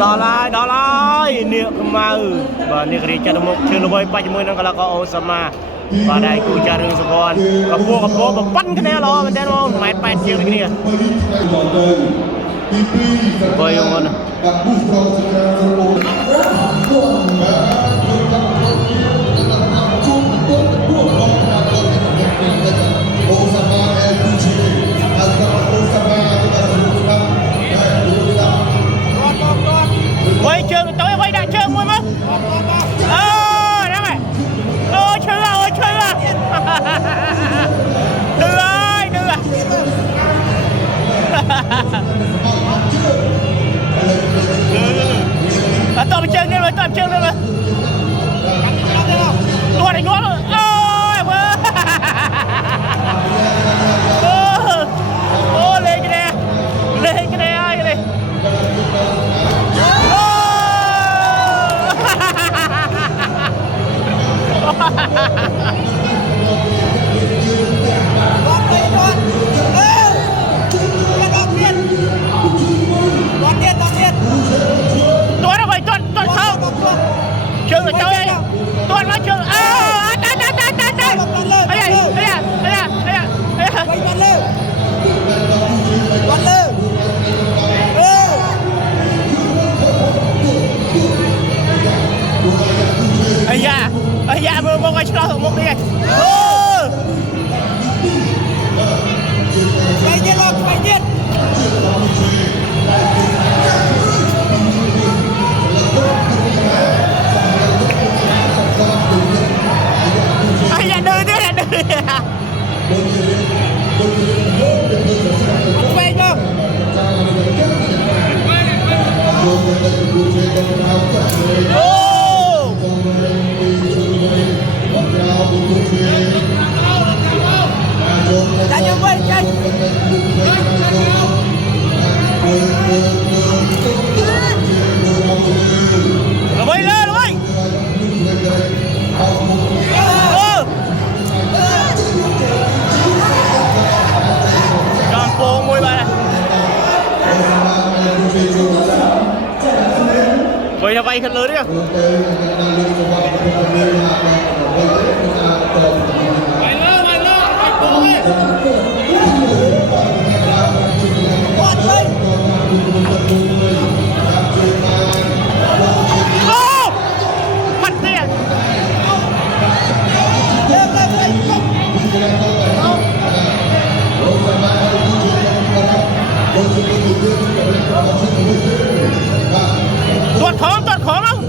đó lại niệm mau và niệm cái chân một chưa lôi bay cho môi năng là có Osama và đây cũng cha đường squad gặp bố và bắn cái này lo mình thấy không máy bay chiếc cái này coi không anh quay trường tối quay đại trường luônมั้งđó mày chưa đưa tôi chơi lên rồi tôi đánh ngón rồi lên cái này ai cái này tôi nó vậy tôi không chưa rồi tôi tôi nói chưa dạ vừa một cái cho một đi bay chết dạ đưa quay không đã như vậy chơi rồi bay lên rồi tròn phố môi bà này vậy là vay thật lớn đấy à mặt tiền tuột khó không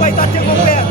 quay toàn chiếc bóng kìa.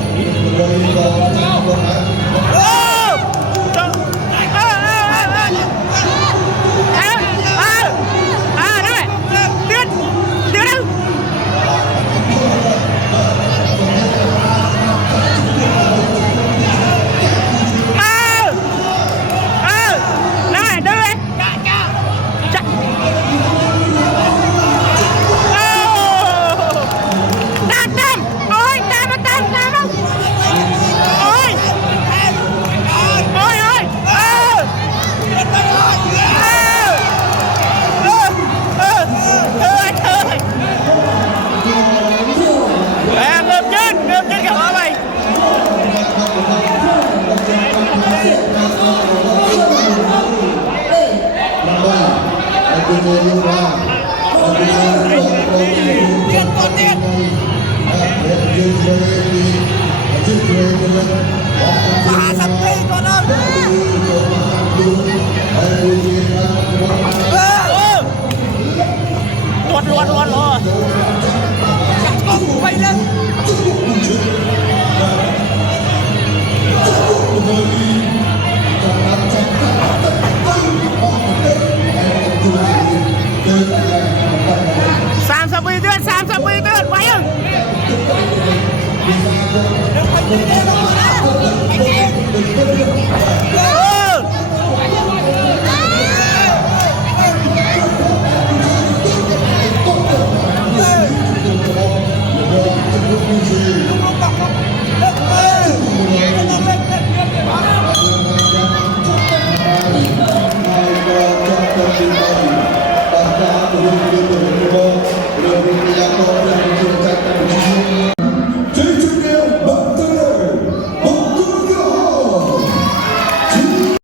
Luôn rồi. Con ngủ bay lên. Sam sắp đi tuyết, bay ơi. Thank you.